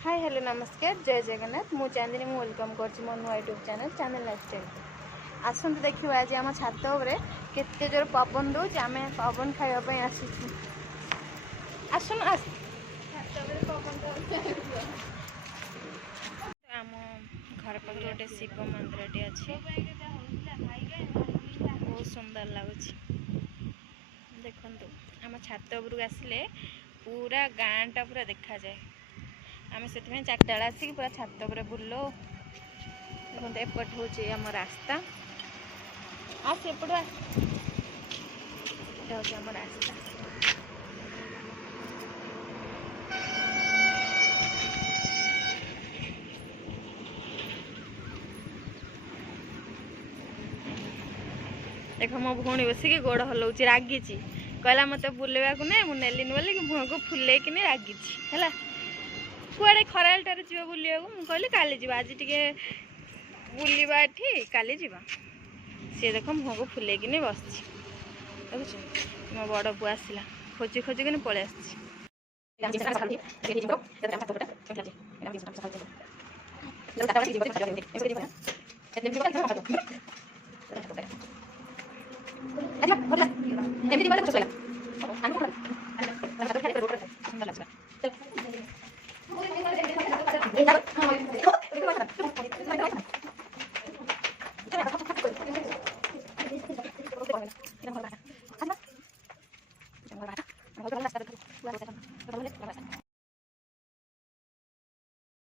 hi hello नमस्कार जय जगन्नाथ मु चांदिनी मु वेलकम कर मो नुआ यूट्यूब चैनल लाइफस्टाइल आसतु देखिए आज आम छात उपरे केते जोर पवन दौर आम पवन खावाई आसुँ आसन आम घर पाखे गोटे शिव मंदिर अच्छे बहुत सुंदर लगुच देखु आम छात उपरक आसिले पूरा गाँटा पूरा देखा जाए आम से चार्टा बेला आसिक पूरा छात पर बुलो देखते एपट हूँ आम रास्ता सेपट आम रास्ता देख मो भौणी बसिक गोड़ हलाऊँ रागी कहला मत बुलवा को नहीं मुझे बोली मुह को फुल रागी है कुआड़े खरालटार जी बुलवा को कहली काली जा आज टे बुलवा ये काली जा सी देख मुह को फुल बस देखुच मो बड़ बु आसला खोजी खोजिक पलि आस